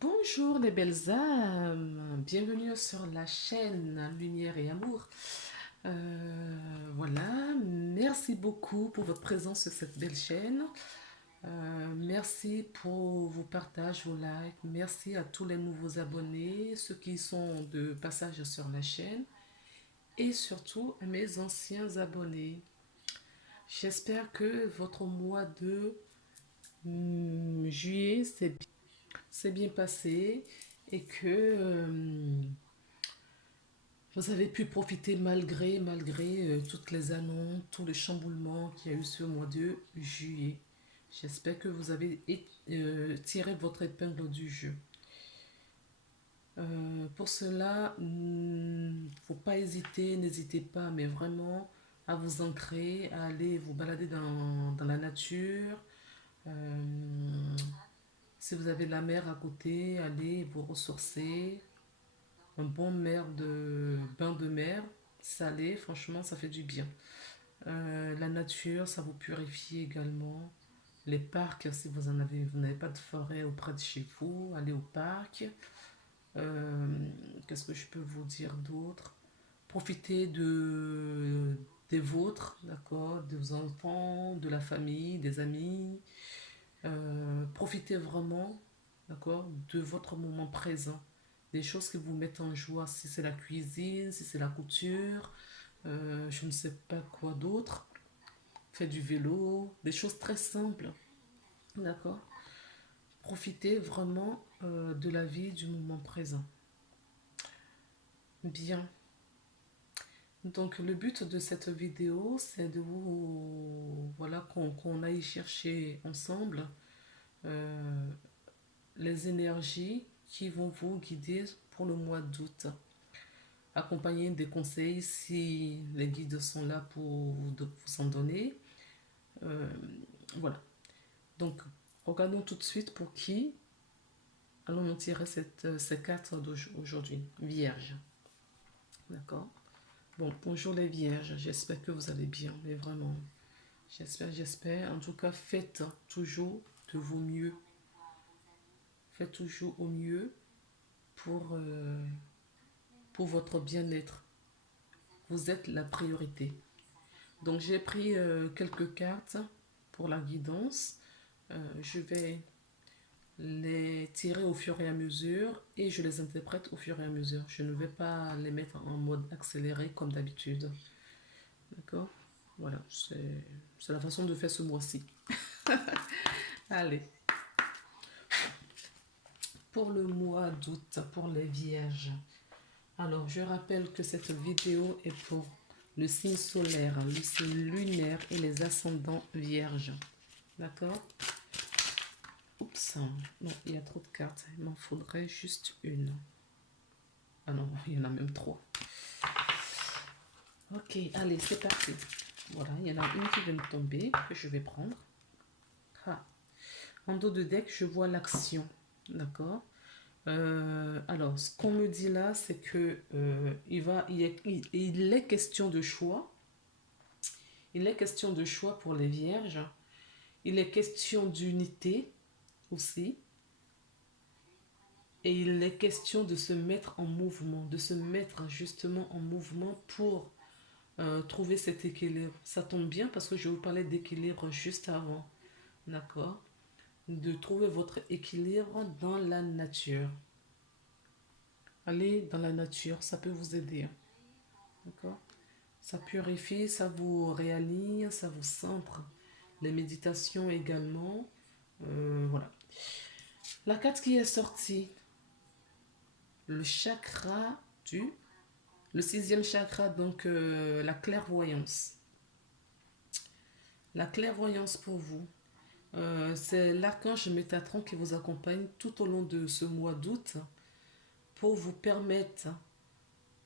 Bonjour les belles âmes, bienvenue sur la chaîne Lumière et Amour. Voilà, merci beaucoup pour votre présence sur cette belle chaîne. Merci pour vos partages, vos likes. Merci à tous les nouveaux abonnés, ceux qui sont de passage sur la chaîne et surtout à mes anciens abonnés. J'espère que votre mois de juillet s'est bien passé et que vous avez pu profiter malgré toutes les annonces, tout le chamboulement qu'il y a eu ce mois de juillet. J'espère que vous avez tiré votre épingle du jeu. Pour cela, faut pas hésiter, n'hésitez pas, mais vraiment à vous ancrer, à aller vous balader dans la nature. Euh, Si vous avez la mer à côté, allez vous ressourcer. Un bon bain de mer salé, franchement, ça fait du bien. La nature, ça vous purifie également. Les parcs, si vous n'avez pas de forêt auprès de chez vous, allez au parc. Qu'est-ce que je peux vous dire d'autre? Profitez des vôtres, d'accord, de vos enfants, de la famille, des amis. Profitez vraiment, d'accord, de votre moment présent. Des choses qui vous mettent en joie, si c'est la cuisine, si c'est la couture, je ne sais pas quoi d'autre. Faites du vélo, des choses très simples, d'accord. Profitez vraiment de la vie, du moment présent. Bien. Donc le but de cette vidéo, c'est de vous, voilà, qu'on aille chercher ensemble euh, les énergies qui vont vous guider pour le mois d'août. Accompagné des conseils si les guides sont là pour vous en donner. Euh, voilà. Donc, regardons tout de suite pour qui allons-nous tirer ces cartes d'aujourd'hui. Vierge. D'accord. Bon, bonjour les vierges. J'espère que vous allez bien, mais vraiment. J'espère. En tout cas, faites toujours de vos mieux. Faites toujours au mieux pour, euh, pour votre bien-être. Vous êtes la priorité. Donc j'ai pris quelques cartes pour la guidance. Je vais les tirer au fur et à mesure et je les interprète au fur et à mesure. Je ne vais pas les mettre en mode accéléré comme d'habitude. D'accord. Voilà, c'est la façon de faire ce mois-ci. Allez, pour le mois d'août, pour les vierges. Alors, je rappelle que cette vidéo est pour le signe solaire, le signe lunaire et les ascendants vierges. D'accord. Oups, non, il y a trop de cartes. Il m'en faudrait juste une. Ah non, il y en a même trois. Ok, allez, c'est parti. Voilà, il y en a une qui vient de tomber, que je vais prendre. Ah. En dos de deck, je vois l'action. D'accord. Alors, ce qu'on me dit là, c'est que il est question de choix. Il est question de choix pour les vierges. Il est question d'unité aussi. Et il est question de se mettre en mouvement, de se mettre justement en mouvement pour trouver cet équilibre. Ça tombe bien parce que je vous parlais d'équilibre juste avant. D'accord. De trouver votre équilibre dans la nature. Allez dans la nature, ça peut vous aider. D'accord. Ça purifie, ça vous réaligne, ça vous centre. Les méditations également. Voilà. La carte qui est sortie, le chakra du... Le sixième chakra, donc la clairvoyance. La clairvoyance pour vous. C'est l'archange Métatron qui vous accompagne tout au long de ce mois d'août pour vous permettre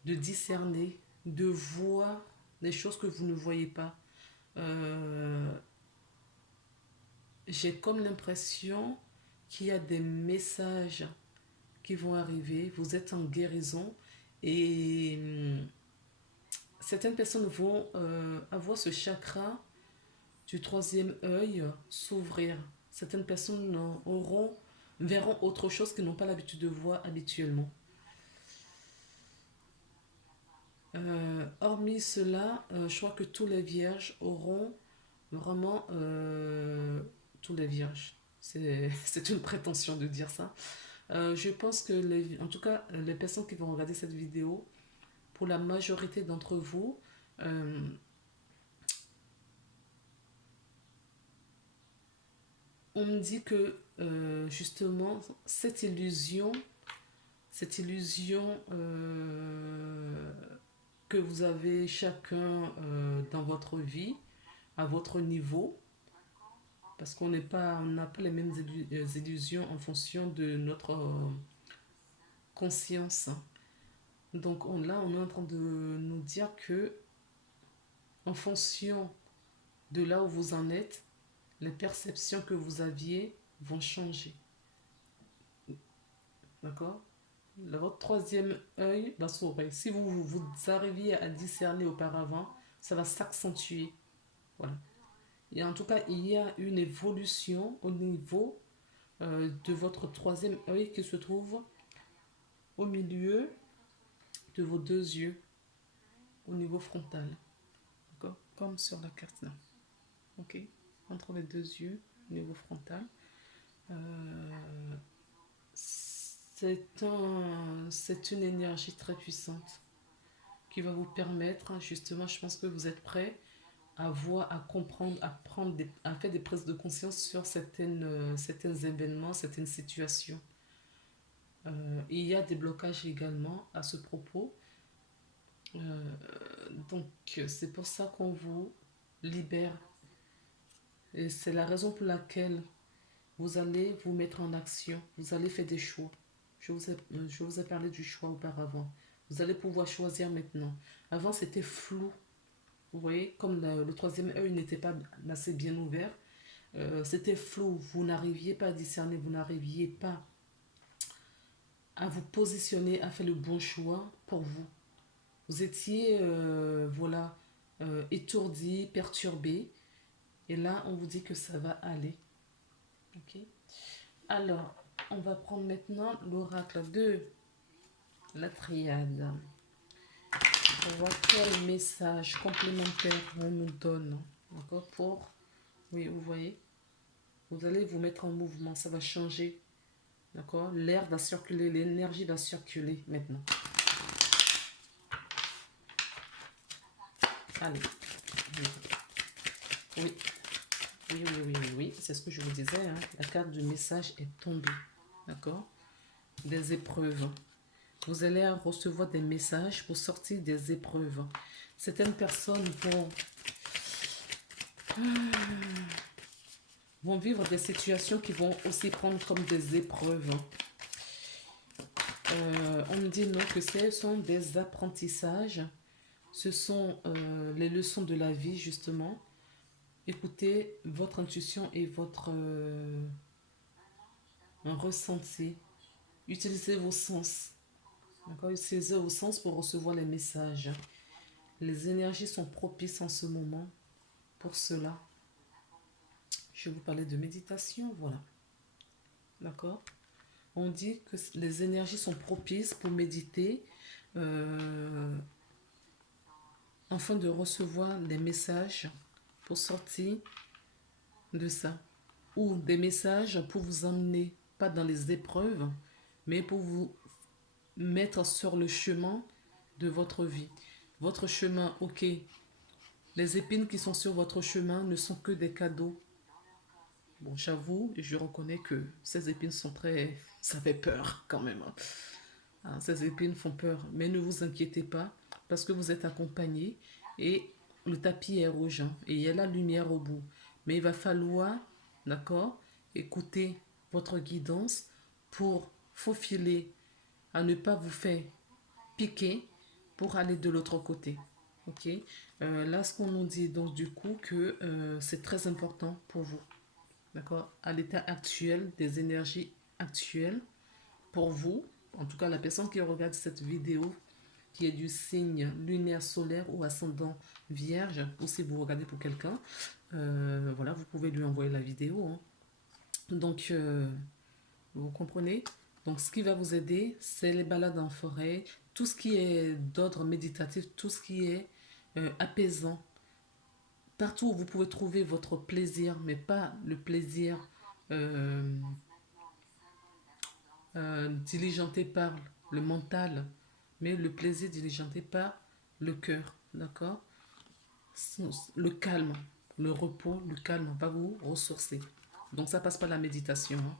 de discerner, de voir des choses que vous ne voyez pas. Euh, J'ai comme l'impression qu'il y a des messages qui vont arriver. Vous êtes en guérison et certaines personnes vont avoir ce chakra du troisième œil s'ouvrir. Certaines personnes auront verront autre chose qu'ils n'ont pas l'habitude de voir habituellement. Hormis cela, je crois que tous les vierges auront vraiment tous les vierges. C'est une prétention de dire ça. Je pense que, en tout cas, les personnes qui vont regarder cette vidéo, pour la majorité d'entre vous, euh, on me dit que justement, cette illusion que vous avez chacun dans votre vie, à votre niveau, parce qu'on n'a pas les mêmes illusions en fonction de notre conscience. Donc là, on est en train de nous dire que en fonction de là où vous en êtes, les perceptions que vous aviez vont changer. D'accord? Votre troisième œil va s'ouvrir. Si vous arriviez à discerner auparavant, ça va s'accentuer. Voilà. Et en tout cas, il y a une évolution au niveau de votre troisième œil qui se trouve au milieu de vos deux yeux, au niveau frontal. D'accord? Comme sur la carte là. Ok? Entre les deux yeux, au niveau frontal. C'est une énergie très puissante qui va vous permettre, justement, je pense que vous êtes prêts à voir, à comprendre, à faire des prises de conscience sur certains événements, certaines situations. Il y a des blocages également à ce propos. Donc, c'est pour ça qu'on vous libère. Et c'est la raison pour laquelle vous allez vous mettre en action. Vous allez faire des choix. Je vous ai parlé du choix auparavant. Vous allez pouvoir choisir maintenant. Avant, c'était flou. Vous voyez, comme le troisième œil n'était pas assez bien ouvert, c'était flou. Vous n'arriviez pas à discerner, vous n'arriviez pas à vous positionner, à faire le bon choix pour vous. Vous étiez, voilà, étourdi, perturbé. Et là, on vous dit que ça va aller. Ok? Alors, on va prendre maintenant l'oracle de la triade. On voit quel message complémentaire on nous donne. D'accord? Pour, oui, vous voyez, vous allez vous mettre en mouvement, ça va changer. D'accord? L'air va circuler, l'énergie va circuler maintenant. Allez. Oui. Oui. C'est ce que je vous disais. Hein. La carte du message est tombée. D'accord? Des épreuves. Vous allez recevoir des messages pour sortir des épreuves. Certaines personnes vont vivre des situations qui vont aussi prendre comme des épreuves. On me dit non, que ce sont des apprentissages. Ce sont les leçons de la vie, justement. Écoutez votre intuition et votre ressenti. Utilisez vos sens. D'accord? Utilisez vos sens pour recevoir les messages. Les énergies sont propices en ce moment pour cela. Je vais vous parler de méditation, voilà. D'accord? On dit que les énergies sont propices pour méditer afin de recevoir les messages pour sortir de ça. Ou des messages pour vous emmener, pas dans les épreuves, mais pour vous mettre sur le chemin de votre vie. Votre chemin, ok. Les épines qui sont sur votre chemin ne sont que des cadeaux. Bon, j'avoue, et je reconnais que ces épines sont très... Ça fait peur quand même. Hein, ces épines font peur. Mais ne vous inquiétez pas, parce que vous êtes accompagné et le tapis est rouge. Hein, et il y a la lumière au bout. Mais il va falloir, d'accord, écouter votre guidance pour faufiler, à ne pas vous faire piquer pour aller de l'autre côté. Ok. Là, ce qu'on nous dit, donc du coup, que c'est très important pour vous. D'accord? À l'état actuel, des énergies actuelles, pour vous, en tout cas la personne qui regarde cette vidéo, qui est du signe lunaire solaire ou ascendant vierge, ou si vous regardez pour quelqu'un, voilà, vous pouvez lui envoyer la vidéo. Hein. Donc, Vous comprenez? Donc, ce qui va vous aider, c'est les balades en forêt, tout ce qui est d'ordre méditatif, tout ce qui est apaisant. Partout où vous pouvez trouver votre plaisir, mais pas le plaisir euh, diligenté par le mental, mais le plaisir diligenté par le cœur, d'accord? Le calme, le repos, le calme va vous ressourcer. Donc ça passe par la méditation, hein,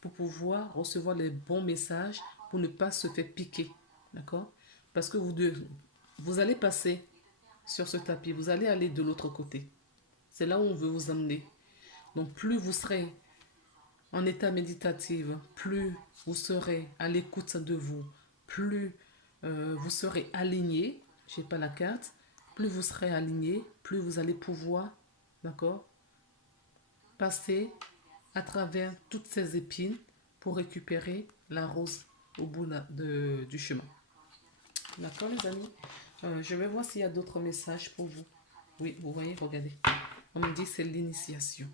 pour pouvoir recevoir les bons messages, pour ne pas se faire piquer, d'accord? Parce que vous allez passer sur ce tapis, vous allez aller de l'autre côté. C'est là où on veut vous emmener. Donc plus vous serez en état méditatif, plus vous serez à l'écoute de vous, plus vous serez aligné, je n'ai pas la carte, plus vous serez aligné, plus vous allez pouvoir, d'accord, passer à travers toutes ces épines pour récupérer la rose au bout du chemin. D'accord les amis? Je vais voir s'il y a d'autres messages pour vous. Oui, vous voyez, regardez. On me dit que c'est l'initiation.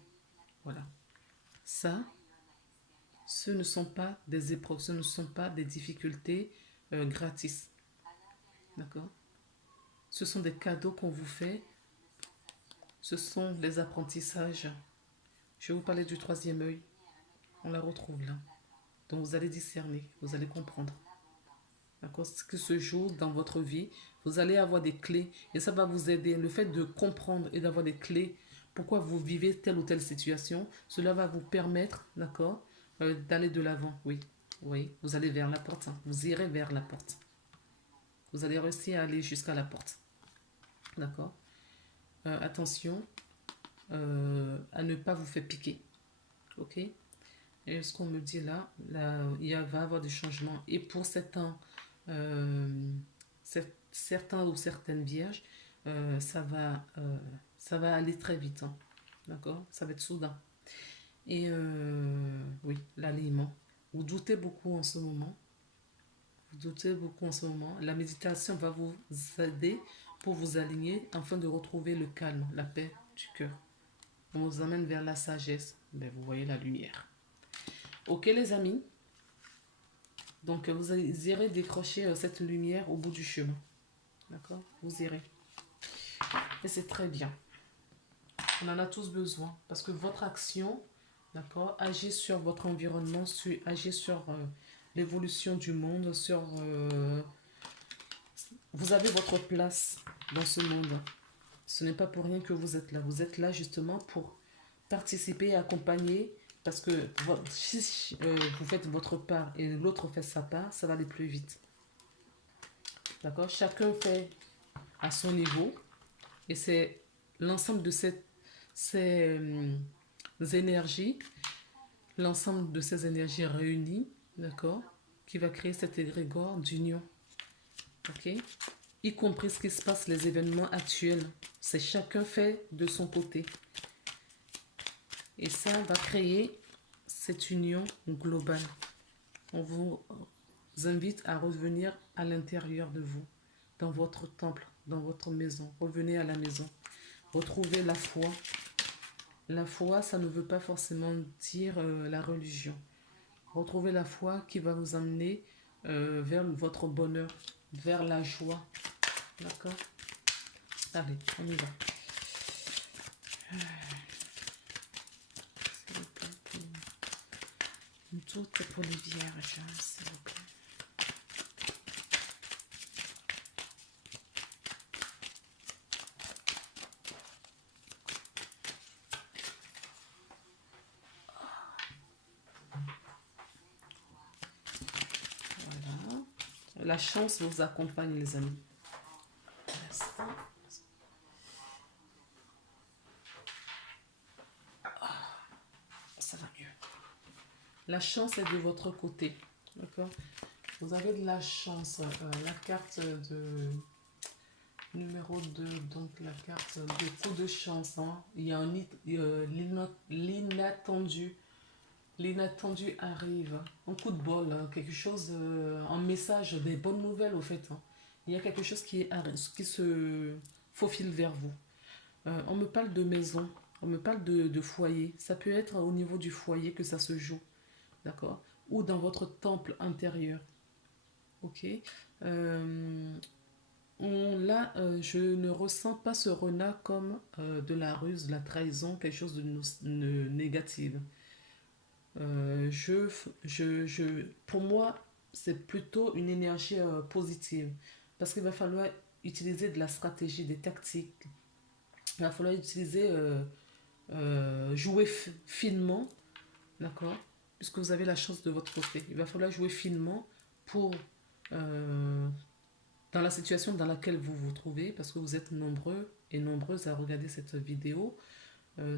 Voilà. Ça, ce ne sont pas des épreuves, ce ne sont pas des difficultés gratis. D'accord? Ce sont des cadeaux qu'on vous fait. Ce sont des apprentissages. Je vais vous parler du troisième œil. On la retrouve là. Donc vous allez discerner, vous allez comprendre. D'accord? Ce que se joue dans votre vie, vous allez avoir des clés et ça va vous aider. Le fait de comprendre et d'avoir des clés, pourquoi vous vivez telle ou telle situation, cela va vous permettre, d'accord, d'aller de l'avant. Oui, oui, vous allez vers la porte, hein. Vous irez vers la porte. Vous allez réussir à aller jusqu'à la porte. D'accord? Attention à ne pas vous faire piquer. Ok? Et ce qu'on me dit là, il va y avoir des changements. Et pour euh, certains ou certaines vierges, ça va aller très vite, hein. D'accord? Ça va être soudain. Et oui, l'alignement. Vous doutez beaucoup en ce moment. Vous doutez beaucoup en ce moment. La méditation va vous aider pour vous aligner afin de retrouver le calme, la paix du cœur. On vous amène vers la sagesse. Ben, vous voyez la lumière. Ok les amis, donc vous irez décrocher cette lumière au bout du chemin. D'accord? Vous irez. Et c'est très bien. On en a tous besoin parce que votre action, d'accord, agit sur votre environnement, agit sur l'évolution du monde, vous avez votre place dans ce monde. Ce n'est pas pour rien que vous êtes là. Vous êtes là justement pour participer et accompagner parce que si vous faites votre part et l'autre fait sa part, ça va aller plus vite. D'accord? Chacun fait à son niveau et c'est l'ensemble de ces énergies, l'ensemble de ces énergies réunies, d'accord, qui va créer cet égrégore d'union. Ok? Y compris ce qui se passe, les événements actuels. C'est chacun fait de son côté. Et ça va créer cette union globale. On vous invite à revenir à l'intérieur de vous, dans votre temple, dans votre maison. Revenez à la maison. Retrouvez la foi. La foi, ça ne veut pas forcément dire la religion. Retrouvez la foi qui va vous amener vers votre bonheur, vers la joie. D'accord? Allez, on y va. Tout est pour les vierges, s'il vous plaît. Voilà. La chance vous accompagne, les amis. Ça va mieux. La chance est de votre côté. D'accord? Vous avez de la chance. La carte de numéro 2, donc la carte de coup de chance. Hein. Il y a l'inattendu. L'inattendu arrive. Un coup de bol, hein, quelque chose, un message, des bonnes nouvelles au fait. Hein. Il y a quelque chose qui se faufile vers vous. On me parle de maison, on me parle de foyer. Ça peut être au niveau du foyer que ça se joue. D'accord? ou dans votre temple intérieur. Ok. Euh, Là, je ne ressens pas ce renard comme de la ruse, de la trahison, quelque chose de négatif. Pour moi, c'est plutôt une énergie positive. Parce qu'il va falloir utiliser de la stratégie, des tactiques. Il va falloir utiliser, jouer finement, d'accord? Puisque vous avez la chance de votre côté. Il va falloir jouer finement pour, euh, dans la situation dans laquelle vous vous trouvez, parce que vous êtes nombreux et nombreuses à regarder cette vidéo.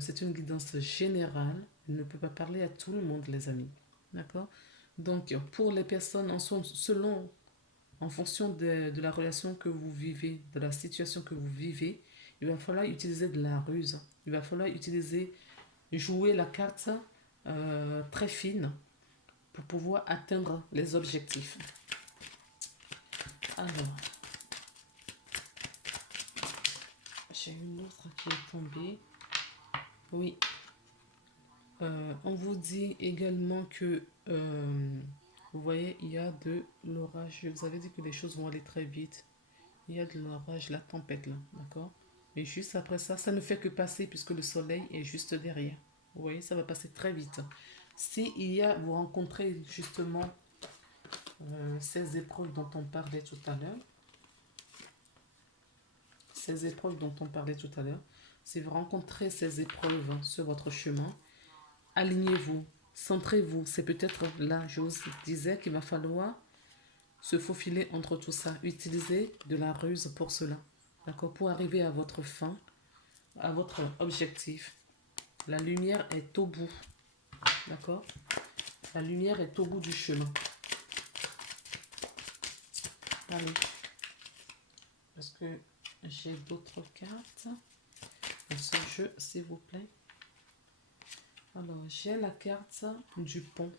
C'est une guidance générale. Elle ne peut pas parler à tout le monde, les amis. D'accord? Donc, pour les personnes, en fonction de la relation que vous vivez, de la situation que vous vivez, il va falloir utiliser de la ruse. Il va falloir jouer la carte très fine pour pouvoir atteindre les objectifs. Alors, j'ai une autre qui est tombée. Oui. On vous dit également que, vous voyez, il y a de l'orage. Je vous avais dit que les choses vont aller très vite. Il y a de l'orage, la tempête là, d'accord? Mais juste après ça, ça ne fait que passer puisque le soleil est juste derrière. Vous voyez, ça va passer très vite. Si vous rencontrez justement ces épreuves dont on parlait tout à l'heure, si vous rencontrez ces épreuves sur votre chemin, alignez-vous, centrez-vous. C'est peut-être là, je vous disais qu'il va falloir se faufiler entre tout ça. Utilisez de la ruse pour cela, d'accord? Pour arriver à votre fin, à votre objectif. La lumière est au bout, d'accord? La lumière est au bout du chemin. Allez, parce que j'ai d'autres cartes dans ce jeu, s'il vous plaît. Alors, j'ai la carte du pont,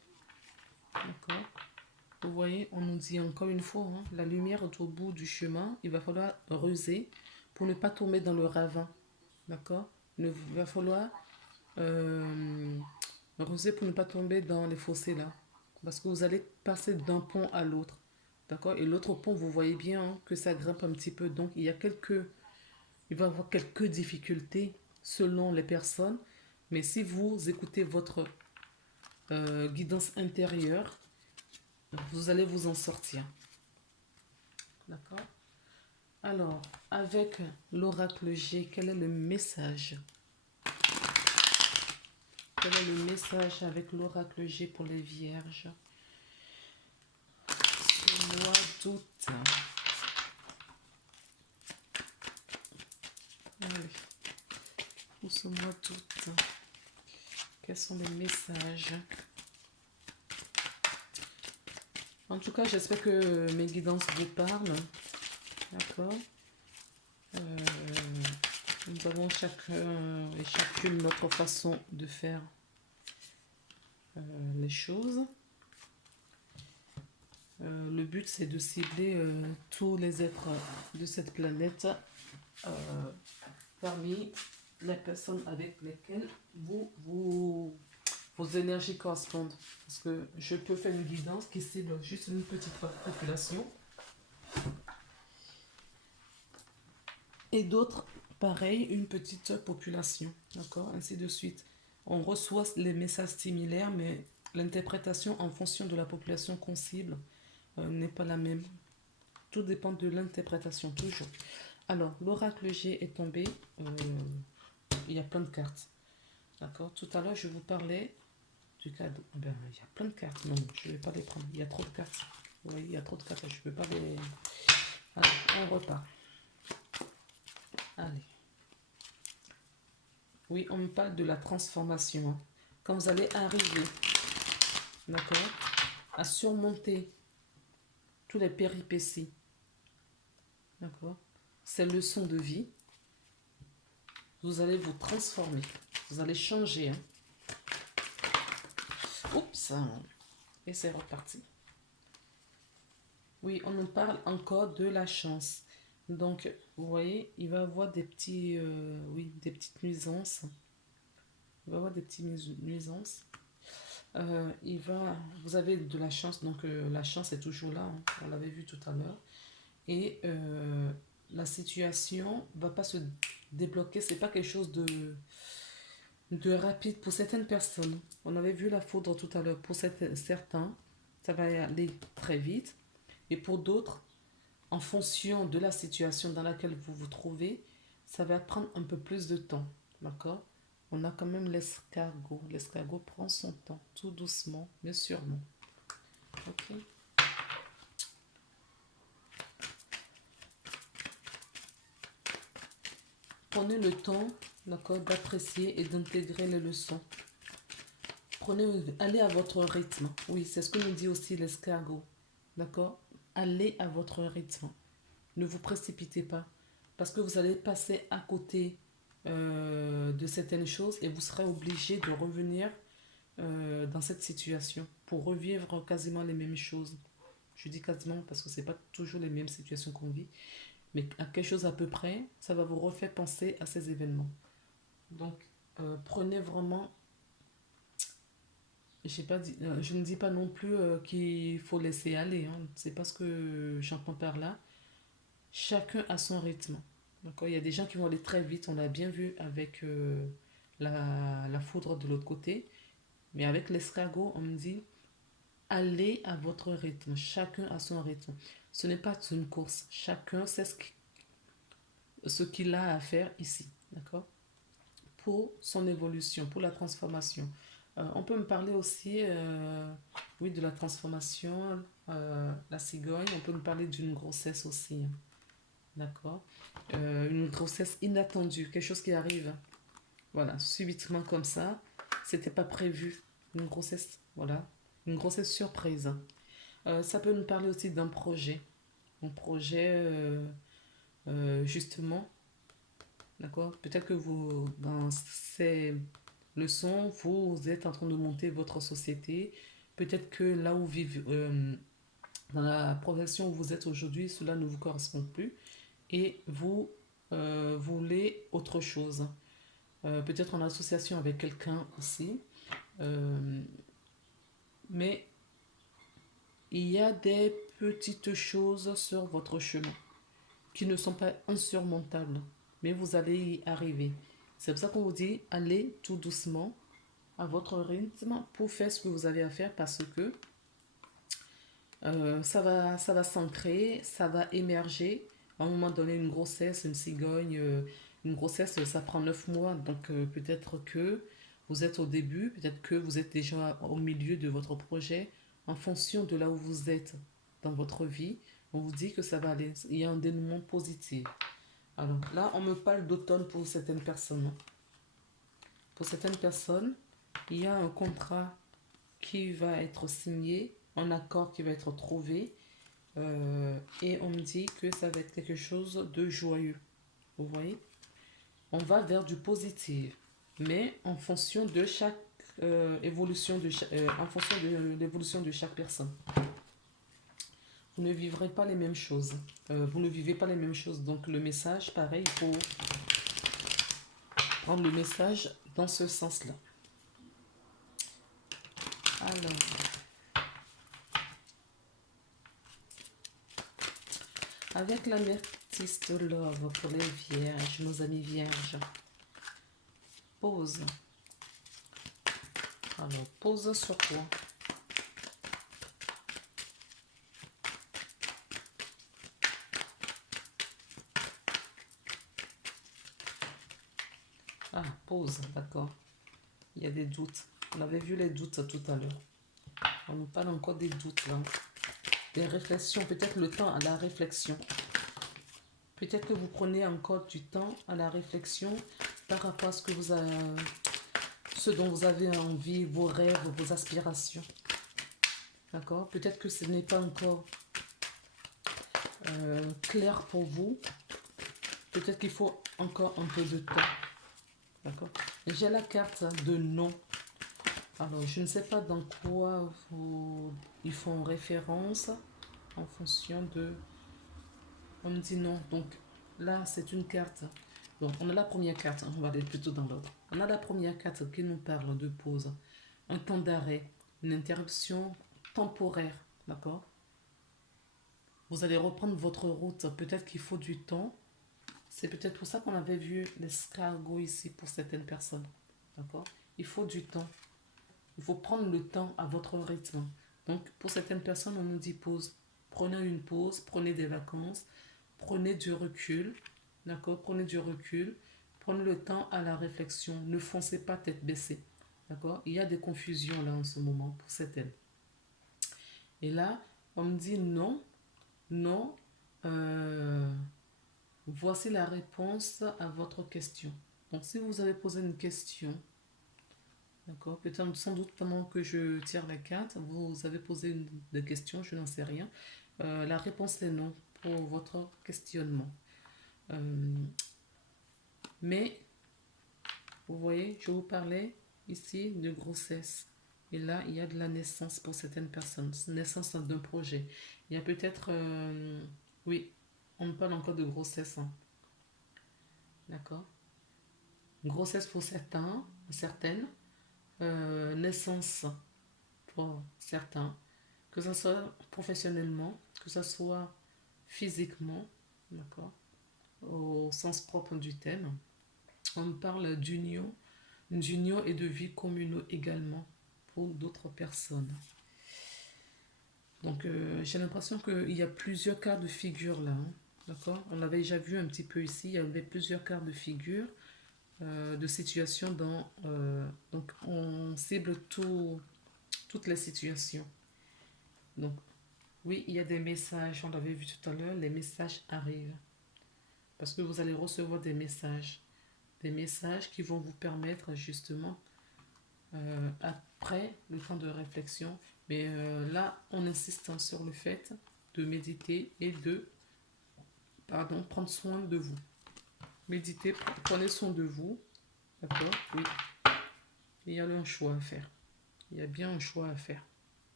d'accord? Vous voyez, on nous dit encore une fois, hein, la lumière est au bout du chemin. Il va falloir ruser pour ne pas tomber dans le ravin, d'accord? Il va falloir ruser pour ne pas tomber dans les fossés là, parce que vous allez passer d'un pont à l'autre, d'accord? Et l'autre pont, vous voyez bien hein, que ça grimpe un petit peu, donc il va y avoir quelques difficultés selon les personnes, mais si vous écoutez votre guidance intérieure, vous allez vous en sortir, d'accord? Alors, avec l'oracle G, quel est le message? Quel est le message avec l'oracle G pour les vierges ce mois d'août? Allez, pour ce mois d'août, quels sont les messages? En tout cas, j'espère que mes guidances vous parlent. D'accord? Nous avons chacun et chacune notre façon de faire les choses. Le but, c'est de cibler tous les êtres de cette planète parmi les personnes avec lesquelles vos énergies correspondent. Parce que je peux faire une guidance qui cible juste une petite population. Et d'autres, pareil, une petite population. D'accord? Ainsi de suite. On reçoit les messages similaires, mais l'interprétation en fonction de la population qu'on cible n'est pas la même. Tout dépend de l'interprétation, toujours. Alors, l'oracle G est tombé. Il y a plein de cartes. D'accord? Tout à l'heure, je vous parlais du cadeau. Ben, il y a plein de cartes. Non, je ne vais pas les prendre. Il y a trop de cartes. Vous voyez, il y a trop de cartes. Je ne peux pas les... Alors, on repart. Allez. Oui, on me parle de la transformation. Hein. Quand vous allez arriver, d'accord, à surmonter toutes les péripéties, d'accord, ces leçons de vie, vous allez vous transformer. Vous allez changer. Hein. Oups. Et c'est reparti. Oui, on nous parle encore de la chance. Donc, vous voyez, il va y avoir des des petites nuisances. Il va y avoir des petites nuisances. Vous avez de la chance, donc la chance est toujours là, hein, on l'avait vu tout à l'heure. Et la situation va pas se débloquer, c'est pas quelque chose de rapide pour certaines personnes. On avait vu la foudre tout à l'heure. Pour certains, ça va aller très vite. Et pour d'autres, en fonction de la situation dans laquelle vous vous trouvez, ça va prendre un peu plus de temps. D'accord? On a quand même l'escargot. L'escargot prend son temps, tout doucement, mais sûrement. Ok? Prenez le temps, d'accord, d'apprécier et d'intégrer les leçons. Allez à votre rythme. Oui, c'est ce que nous dit aussi l'escargot. D'accord? Allez à votre rythme. Ne vous précipitez pas. Parce que vous allez passer à côté de certaines choses et vous serez obligé de revenir dans cette situation pour revivre quasiment les mêmes choses. Je dis quasiment parce que ce n'est pas toujours les mêmes situations qu'on vit. Mais à quelque chose à peu près, ça va vous refaire penser à ces événements. Donc, prenez vraiment. Je ne dis pas non plus qu'il faut laisser aller. Hein. C'est pas ce que j'entends par là. Chacun a son rythme. D'accord. Il y a des gens qui vont aller très vite. On l'a bien vu avec la foudre de l'autre côté. Mais avec l'escargot, on me dit allez à votre rythme. Chacun a son rythme. Ce n'est pas une course. Chacun sait ce qu'il a à faire ici. D'accord. Pour son évolution, pour la transformation. On peut me parler aussi, oui, de la transformation, la cigogne. On peut me parler d'une grossesse aussi. Hein. D'accord. Une grossesse inattendue, quelque chose qui arrive. Voilà, subitement comme ça. C'était pas prévu. Une grossesse, voilà. Une grossesse surprise. Ça peut nous parler aussi d'un projet. Un projet, justement, d'accord. Peut-être que vous, dans ces leçons, vous êtes en train de monter votre société. Peut-être que là où vivez, dans la profession où vous êtes aujourd'hui, cela ne vous correspond plus. Et vous voulez autre chose. Peut-être en association avec quelqu'un aussi. Euh, mais il y a des petites choses sur votre chemin qui ne sont pas insurmontables, mais vous allez y arriver. C'est pour ça qu'on vous dit, allez tout doucement à votre rythme pour faire ce que vous avez à faire parce que ça va s'ancrer, ça va émerger. À un moment donné, une grossesse, une cigogne, une grossesse, ça prend 9 mois. Donc peut-être que vous êtes au début, peut-être que vous êtes déjà au milieu de votre projet. En fonction de là où vous êtes dans votre vie, on vous dit que ça va aller. Il y a un dénouement positif. Alors là, on me parle d'automne pour certaines personnes. Pour certaines personnes, il y a un contrat qui va être signé, un accord qui va être trouvé, et on me dit que ça va être quelque chose de joyeux. Vous voyez? On va vers du positif, mais en fonction de chaque en fonction de l'évolution de chaque personne. Vous ne vivrez pas les mêmes choses. Vous ne vivez pas les mêmes choses. Donc le message, pareil, il faut prendre le message dans ce sens-là. Alors, avec l'améthyste love pour les vierges, nos amis vierges, pause. Alors, pause sur quoi? Ah, pause, d'accord. Il y a des doutes. On avait vu les doutes tout à l'heure. On nous parle encore des doutes là. Des réflexions, peut-être le temps à la réflexion. Peut-être que vous prenez encore du temps à la réflexion par rapport à ce dont vous avez envie, vos rêves, vos aspirations. D'accord? Peut-être que ce n'est pas encore clair pour vous. Peut-être qu'il faut encore un peu de temps. D'accord? J'ai la carte de non. Alors, je ne sais pas dans quoi ils font référence en fonction de... On me dit non. Donc, là, c'est une carte. Donc, on a la première carte. On va aller plutôt dans l'autre. On a la première carte qui nous parle de pause. Un temps d'arrêt. une interruption temporaire, d'accord? Vous allez reprendre votre route, peut-être qu'il faut du temps. C'est peut-être pour ça qu'on avait vu l'escargot ici pour certaines personnes, d'accord? Il faut du temps. Il faut prendre le temps à votre rythme. Donc, pour certaines personnes, on nous dit pause. Prenez une pause, prenez des vacances, prenez du recul, d'accord? Prenez du recul, prenez le temps à la réflexion. Ne foncez pas tête baissée, d'accord? Il y a des confusions là en ce moment pour certaines. Et là, on me dit non, non. euh, Voici la réponse à votre question. Donc, si vous avez posé une question, d'accord, peut-être sans doute pendant que je tire la carte, vous avez posé des questions, je n'en sais rien. La réponse est non pour votre questionnement. Euh, mais, vous voyez, je vous parlais ici de grossesse. Et là, il y a de la naissance pour certaines personnes, naissance d'un projet. Il y a peut-être, oui, on me parle encore de grossesse, hein, d'accord? Grossesse pour certains, certaines, naissance pour certains, que ce soit professionnellement, que ce soit physiquement, d'accord, au sens propre du thème. On parle d'union et de vie commune également pour d'autres personnes. Donc j'ai l'impression qu'il y a plusieurs cas de figure là, hein, d'accord. On l'avait déjà vu un petit peu ici, il y avait plusieurs cas de figure, de situations dans... donc on cible toutes les situations. Donc oui, il y a des messages, on l'avait vu tout à l'heure, les messages arrivent. Parce que vous allez recevoir des messages qui vont vous permettre justement, après le temps de réflexion, mais là, on insiste sur le fait de méditer et de, pardon, prendre soin de vous. Méditez, prenez soin de vous, d'accord? Oui, il y a un choix à faire. Il y a bien un choix à faire,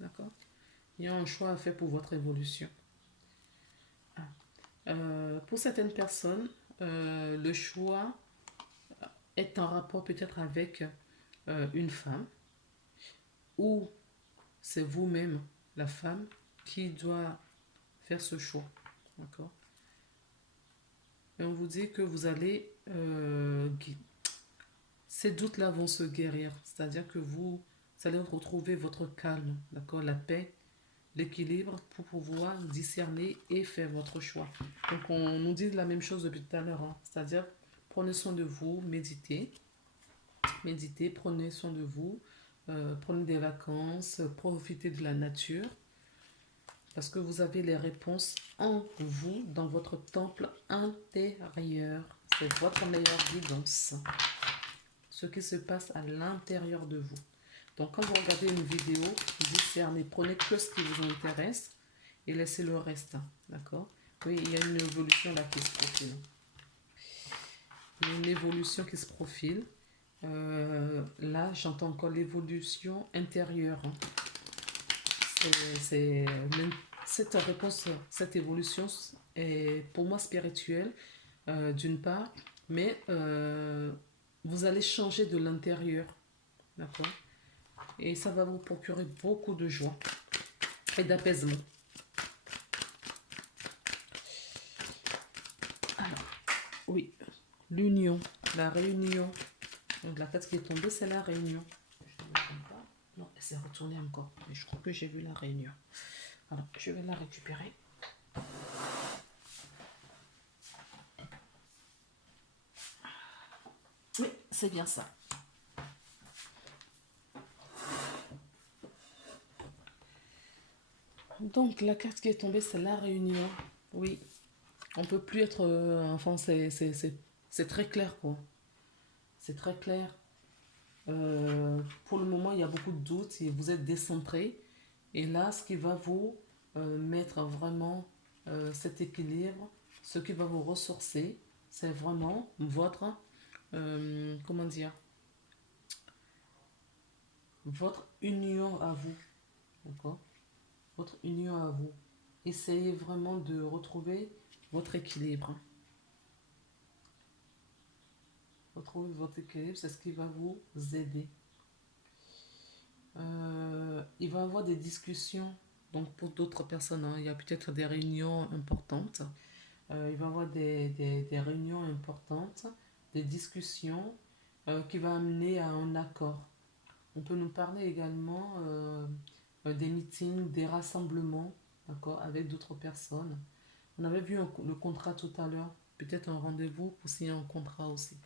d'accord? Il y a un choix à faire pour votre évolution. Pour certaines personnes, le choix est en rapport peut-être avec une femme, ou c'est vous-même, la femme, qui doit faire ce choix. D'accord? Et on vous dit que vous allez... ces doutes-là vont se guérir. C'est-à-dire que vous allez retrouver votre calme, d'accord? La paix, l'équilibre pour pouvoir discerner et faire votre choix. Donc on nous dit la même chose depuis tout à l'heure, hein. C'est-à-dire prenez soin de vous, méditez, prenez soin de vous, prenez des vacances, profitez de la nature, parce que vous avez les réponses en vous, dans votre temple intérieur. C'est votre meilleure guidance, ce qui se passe à l'intérieur de vous. Donc quand vous regardez une vidéo, discernez, prenez que ce qui vous intéresse et laissez le reste, d'accord? Oui, il y a une évolution là qui se profile. Il y a une évolution qui se profile. Là, j'entends encore l'évolution intérieure, hein. C'est cette réponse, cette évolution est pour moi spirituelle, d'une part, mais vous allez changer de l'intérieur, d'accord? Et ça va vous procurer beaucoup de joie et d'apaisement. Alors, oui, l'union, la réunion. Donc la carte qui est tombée, c'est la réunion. Je ne me trompe pas. Non, elle s'est retournée encore. Mais je crois que j'ai vu la réunion. Alors, je vais la récupérer. Oui, c'est bien ça. Donc la carte qui est tombée, c'est la réunion. Oui, on peut plus être... enfin, c'est très clair, quoi. C'est très clair. Pour le moment, il y a beaucoup de doutes et vous êtes décentré. Et là, ce qui va vous mettre vraiment cet équilibre, ce qui va vous ressourcer, c'est vraiment votre, comment dire, votre union à vous. D'accord? Votre union à vous. Essayez vraiment de retrouver votre équilibre. Retrouver votre équilibre, c'est ce qui va vous aider. il va y avoir des discussions. Donc pour d'autres personnes, hein, il y a peut-être des réunions importantes. Il va y avoir des réunions importantes, des discussions qui vont amener à un accord. On peut nous parler également des meetings, des rassemblements, d'accord, avec d'autres personnes. On avait vu le contrat tout à l'heure, peut-être un rendez-vous pour signer un contrat aussi.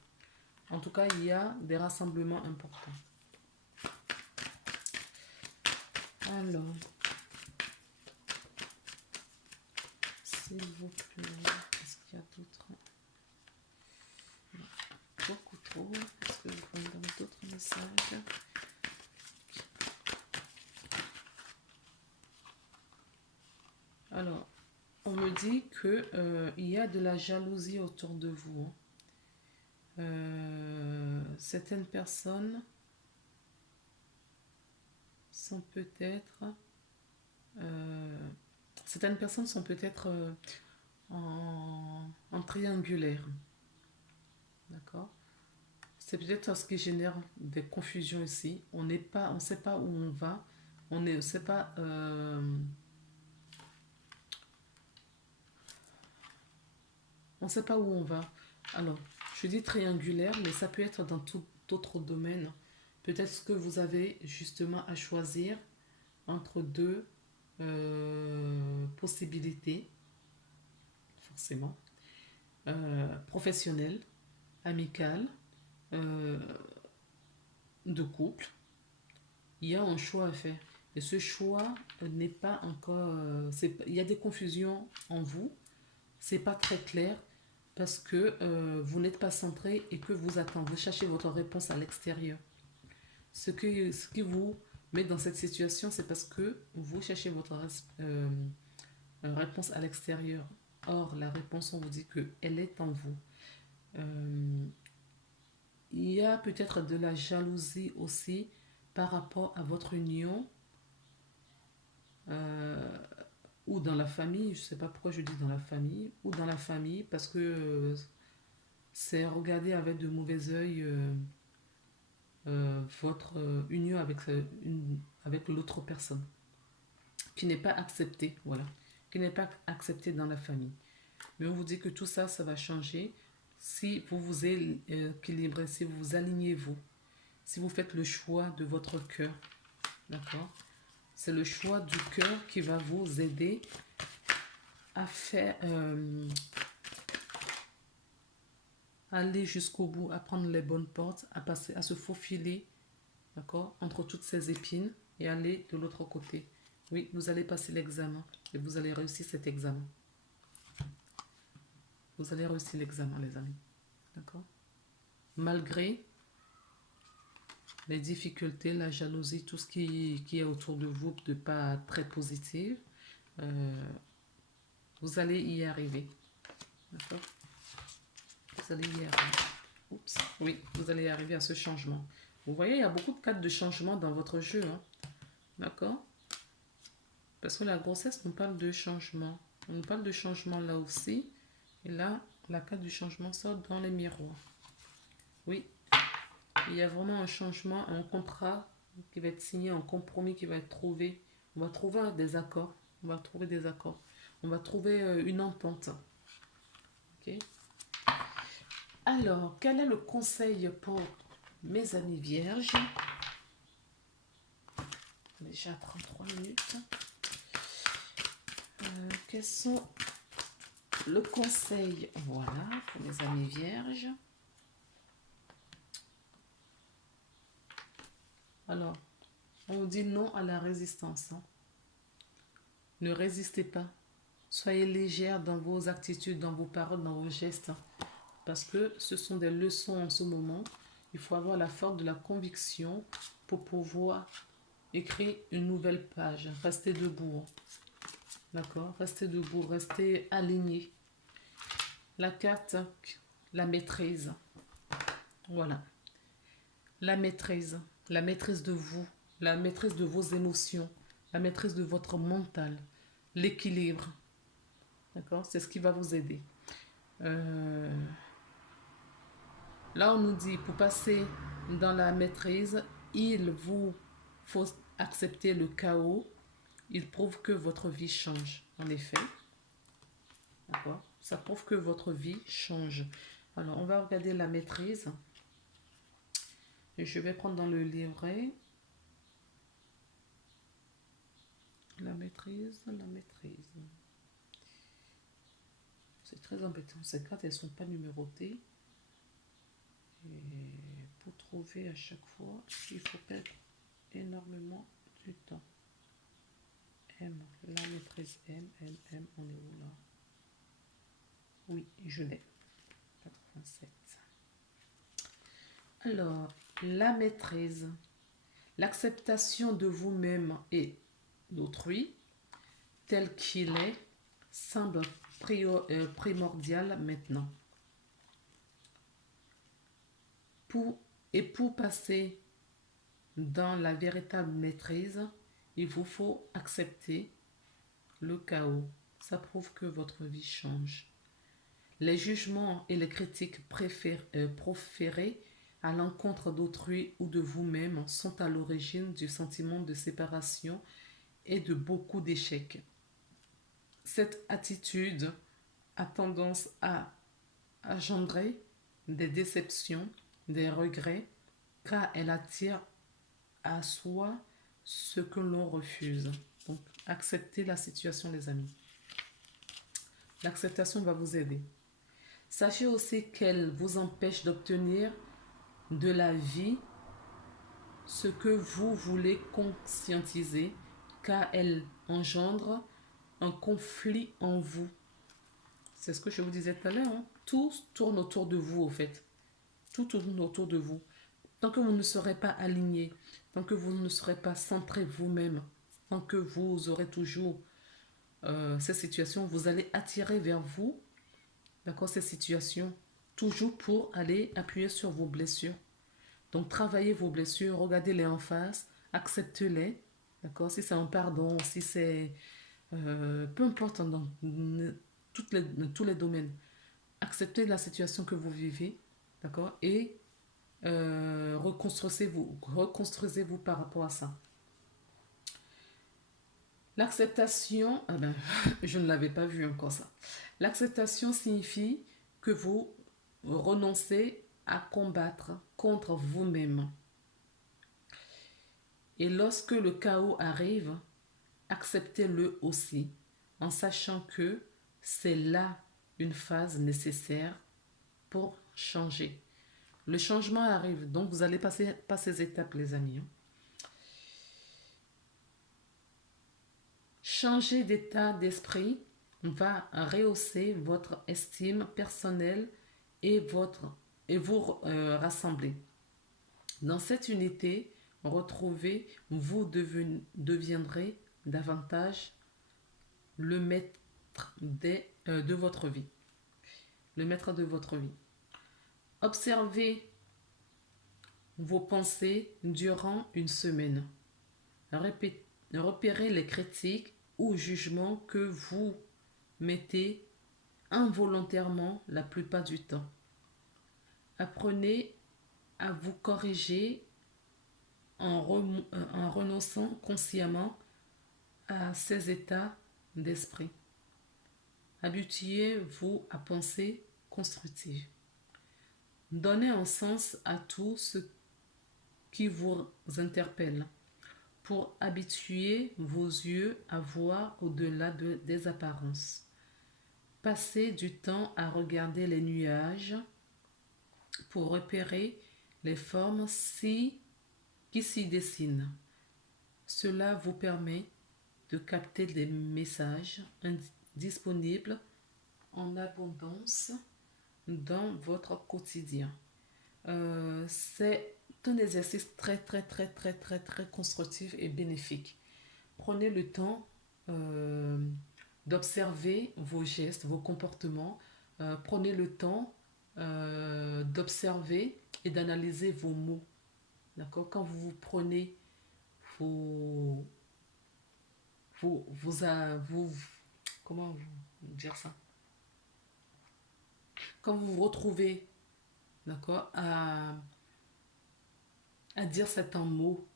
En tout cas, il y a des rassemblements importants. Alors, s'il vous plaît, est-ce qu'il y a d'autres? Beaucoup trop. Est-ce que vous pouvez me donner d'autres messages? Alors, on me dit que il y a de la jalousie autour de vous. Certaines personnes sont peut-être certaines personnes sont peut-être en triangulaire, d'accord. C'est peut-être ce qui génère des confusions ici. On ne sait pas où on va, on ne sait pas on sait pas où on va. Alors, je dis triangulaire, mais ça peut être dans tout autre domaine. Peut-être que vous avez justement à choisir entre deux possibilités, forcément, professionnelles, amicales, euh, de couple. Il y a un choix à faire. Et ce choix n'est pas encore... il y a des confusions en vous. C'est pas très clair parce que vous n'êtes pas centré et que vous attendez. Vous cherchez votre réponse à l'extérieur. Ce qui vous met dans cette situation, c'est parce que vous cherchez votre réponse à l'extérieur. Or, la réponse, on vous dit qu'elle est en vous. Euh, il y a peut-être de la jalousie aussi par rapport à votre union euh, ou dans la famille. Je ne sais pas pourquoi je dis dans la famille ou dans la famille parce que c'est regarder avec de mauvais oeil votre union avec l'autre personne qui n'est pas acceptée, voilà, qui n'est pas acceptée dans la famille. Mais on vous dit que tout ça, ça va changer si vous vous équilibrez, si vous vous alignez vous, si vous faites le choix de votre cœur, d'accord. C'est le choix du cœur qui va vous aider à faire aller jusqu'au bout, à prendre les bonnes portes, à passer, à se faufiler, d'accord, entre toutes ces épines et aller de l'autre côté. Oui, vous allez passer l'examen et vous allez réussir cet examen. Vous allez réussir l'examen, les amis, d'accord. Malgré les difficultés, la jalousie, tout ce qui est autour de vous de pas très positif, vous allez y arriver, d'accord. Vous allez y arriver. Oups. Oui, vous allez y arriver à ce changement. Vous voyez, il y a beaucoup de cartes de changement dans votre jeu, hein. D'accord. Parce que la grossesse nous parle de changement. On nous parle de changement là aussi. Et là, la carte du changement sort dans les miroirs. Oui, il y a vraiment un changement, un contrat qui va être signé, un compromis qui va être trouvé. On va trouver des accords. On va trouver des accords. On va trouver une entente. Ok. Alors, quel est le conseil pour mes amis vierges? Déjà 33 minutes. Quels sont le conseil, voilà, pour mes amis vierges? Alors, on dit non à la résistance, hein. Ne résistez pas. Soyez légère dans vos attitudes, dans vos paroles, dans vos gestes. Parce que ce sont des leçons en ce moment. Il faut avoir la force de la conviction pour pouvoir écrire une nouvelle page. Restez debout. D'accord? Restez debout, restez aligné. La carte, la maîtrise. Voilà. La maîtrise de vous, la maîtrise de vos émotions, la maîtrise de votre mental, l'équilibre. D'accord? C'est ce qui va vous aider. Là, on nous dit, pour passer dans la maîtrise, il vous faut accepter le chaos. Il prouve que votre vie change, en effet. D'accord? Ça prouve que votre vie change. Alors, on va regarder la maîtrise. Et je vais prendre dans le livret. La maîtrise, la maîtrise. C'est très embêtant. Ces cartes, elles ne sont pas numérotées. Et pour trouver à chaque fois, il faut perdre énormément du temps. M, la maîtrise M, on est où là? Oui, je l'ai. 87. Alors, la maîtrise, l'acceptation de vous-même et d'autrui, tel qu'il est, semble primordial maintenant. Pour passer dans la véritable maîtrise, il vous faut accepter le chaos. Ça prouve que votre vie change. Les jugements et les critiques proférés à l'encontre d'autrui ou de vous-même sont à l'origine du sentiment de séparation et de beaucoup d'échecs. Cette attitude a tendance à engendrer des déceptions, des regrets, car elle attire à soi ce que l'on refuse. Donc, acceptez la situation, les amis. L'acceptation va vous aider. Sachez aussi qu'elle vous empêche d'obtenir de la vie ce que vous voulez conscientiser, car elle engendre un conflit en vous. C'est ce que je vous disais tout à l'heure. Hein. Tout tourne autour de vous, au fait. Tout tourne autour de vous. Tant que vous ne serez pas aligné, tant que vous ne serez pas centré vous-même, tant que vous aurez toujours ces situations, vous allez attirer vers vous, d'accord, ces situations, toujours pour aller appuyer sur vos blessures. Donc, travaillez vos blessures, regardez-les en face, acceptez-les, d'accord, si c'est un pardon, si c'est... peu importe, dans tous les domaines. Acceptez la situation que vous vivez, d'accord, et reconstruisez-vous par rapport à ça. L'acceptation, ah ben, je ne l'avais pas vu encore ça. L'acceptation signifie que vous renoncez à combattre contre vous-même. Et lorsque le chaos arrive, acceptez-le aussi, en sachant que c'est là une phase nécessaire pour changer. Le changement arrive, donc vous allez passer par ces étapes, les amis. Changer d'état d'esprit va rehausser votre estime personnelle et vous rassembler. Dans cette unité, retrouvez, vous deviendrez davantage le maître de votre vie. Le maître de votre vie. Observez vos pensées durant une semaine. Repérez les critiques ou jugements que vous mettez involontairement la plupart du temps. Apprenez à vous corriger en renonçant consciemment à ces états d'esprit. Habituez-vous à penser constructive. Donnez un sens à tout ce qui vous interpelle pour habituer vos yeux à voir au-delà des apparences. Passez du temps à regarder les nuages pour repérer les formes qui s'y dessinent. Cela vous permet de capter des messages disponibles en abondance dans votre quotidien. C'est un exercice très constructif et bénéfique. Prenez le temps d'observer vos gestes, vos comportements. Prenez le temps d'observer et d'analyser vos mots. D'accord? Quand vous prenez vos, comment vous dire ça? Quand vous vous retrouvez, d'accord, à dire certains mots,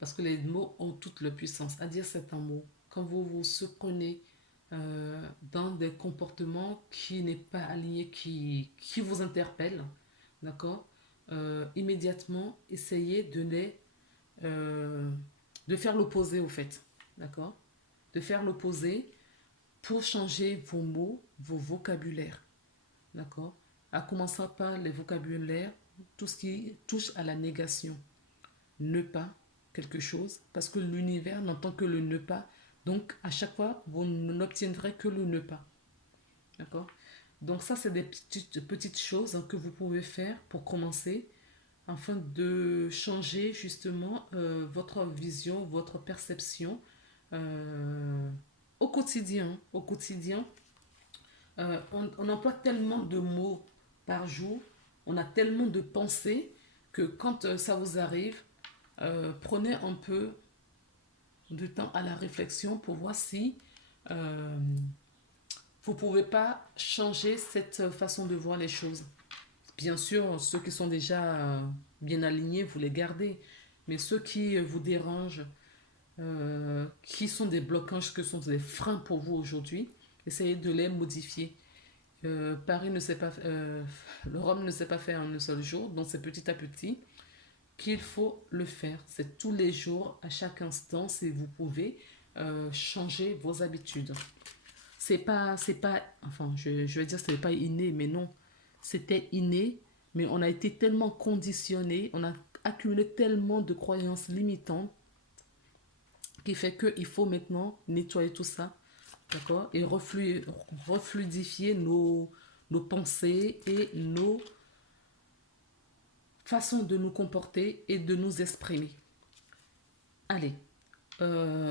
Parce que les mots ont toute leur puissance. À dire c'est un mot. Quand vous vous surprenez dans des comportements qui n'est pas alignés, qui vous interpellent, d'accord, immédiatement, essayez euh, de faire l'opposé au fait, d'accord, de faire l'opposé pour changer vos mots, vos vocabulaires, d'accord, à commencer par les vocabulaires, tout ce qui touche à la négation, ne pas quelque chose, parce que l'univers n'entend que le ne pas, donc à chaque fois, vous n'obtiendrez que le ne pas, d'accord. Donc ça, c'est des petites choses que vous pouvez faire pour commencer afin de changer justement votre vision, votre perception euh, au quotidien. Au quotidien, on emploie tellement de mots par jour, on a tellement de pensées que quand ça vous arrive, prenez un peu de temps à la réflexion pour voir si euh, vous ne pouvez pas changer cette façon de voir les choses. Bien sûr, ceux qui sont déjà bien alignés, vous les gardez. Mais ceux qui vous dérangent, qui sont des blocages, que sont des freins pour vous aujourd'hui, essayez de les modifier. Paris ne s'est pas, le Rome ne s'est pas fait en un seul jour, donc c'est petit à petit qu'il faut le faire. C'est tous les jours, à chaque instant, si vous pouvez changer vos habitudes. Enfin, je vais dire, c'est pas inné, mais non, c'était inné, mais on a été tellement conditionné, on a accumulé tellement de croyances limitantes qui fait qu'il faut maintenant nettoyer tout ça, d'accord, et refluidifier nos pensées et nos façons de nous comporter et de nous exprimer. Allez,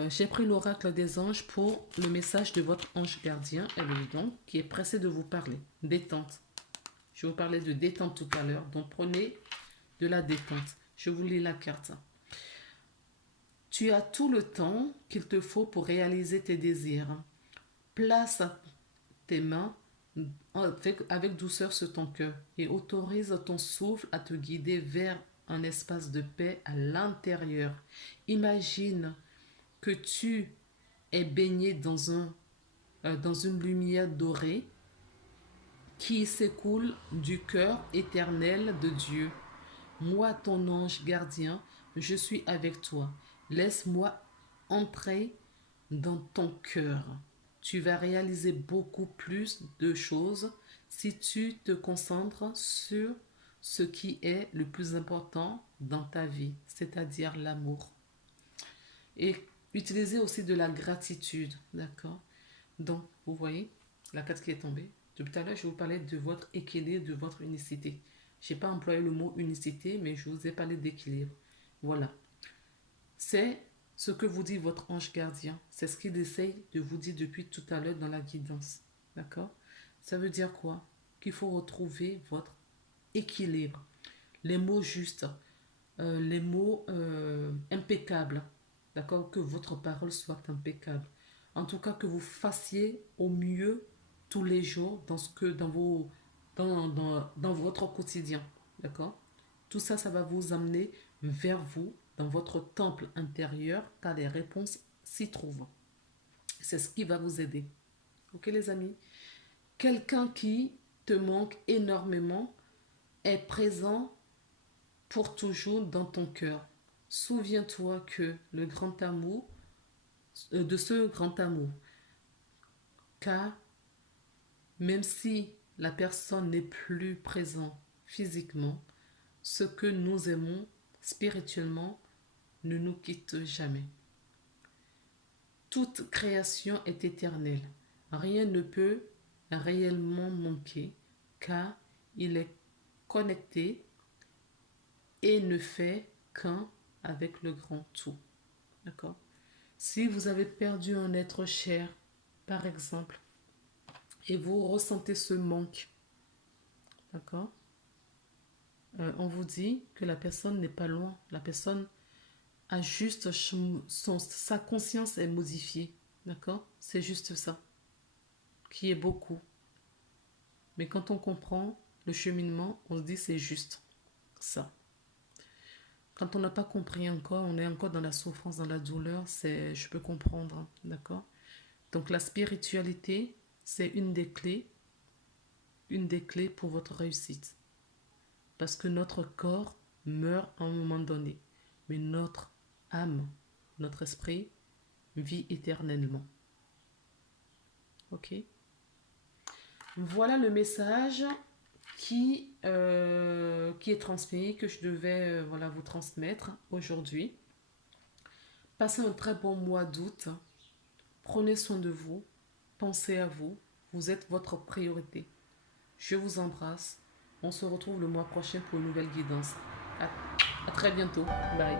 j'ai pris l'oracle des anges pour le message de votre ange gardien, donc, qui est pressé de vous parler. Détente. Je vous parlais de détente tout à l'heure, donc prenez de la détente. Je vous lis la carte. Tu as tout le temps qu'il te faut pour réaliser tes désirs. Place tes mains avec douceur sur ton cœur et autorise ton souffle à te guider vers un espace de paix à l'intérieur. Imagine que tu es baigné dans une lumière dorée qui s'écoule du cœur éternel de Dieu. Moi, ton ange gardien, je suis avec toi. Laisse-moi entrer dans ton cœur. Tu vas réaliser beaucoup plus de choses si tu te concentres sur ce qui est le plus important dans ta vie, c'est-à-dire l'amour. Et utilisez aussi de la gratitude, d'accord? Donc, vous voyez, la carte qui est tombée. Depuis tout à l'heure, je vous parlais de votre équilibre, de votre unicité. Je n'ai pas employé le mot unicité, mais je vous ai parlé d'équilibre. Voilà. C'est ce que vous dit votre ange gardien. C'est ce qu'il essaye de vous dire depuis tout à l'heure dans la guidance. D'accord? Ça veut dire quoi? Qu'il faut retrouver votre équilibre. Les mots justes, les mots impeccables. D'accord? Que votre parole soit impeccable. En tout cas, que vous fassiez au mieux tous les jours dans votre quotidien. D'accord? Tout ça, ça va vous amener vers vous, dans votre temple intérieur, car les réponses s'y trouvent. C'est ce qui va vous aider. Ok, les amis? Quelqu'un qui te manque énormément est présent pour toujours dans ton cœur. Souviens-toi que le grand amour, de ce grand amour, car même si la personne n'est plus présente physiquement, ce que nous aimons spirituellement ne nous quitte jamais. Toute création est éternelle. Rien ne peut réellement manquer car il est connecté et ne fait qu'un avec le grand tout. D'accord? Si vous avez perdu un être cher, par exemple, et vous ressentez ce manque, d'accord? On vous dit que la personne n'est pas loin. La personne a juste sa conscience est modifiée. D'accord? C'est juste ça. Qui est beaucoup. Mais quand on comprend le cheminement, on se dit c'est juste ça. Quand on n'a pas compris encore, on est encore dans la souffrance, dans la douleur, je peux comprendre, hein, d'accord? Donc la spiritualité, c'est une des clés pour votre réussite. Parce que notre corps meurt à un moment donné, mais notre âme, notre esprit vit éternellement. Ok? Voilà le message qui est transmis, que je devais voilà, vous transmettre aujourd'hui. Passez un très bon mois d'août. Prenez soin de vous. Pensez à vous. Vous êtes votre priorité. Je vous embrasse. On se retrouve le mois prochain pour une nouvelle guidance. À très bientôt. Bye.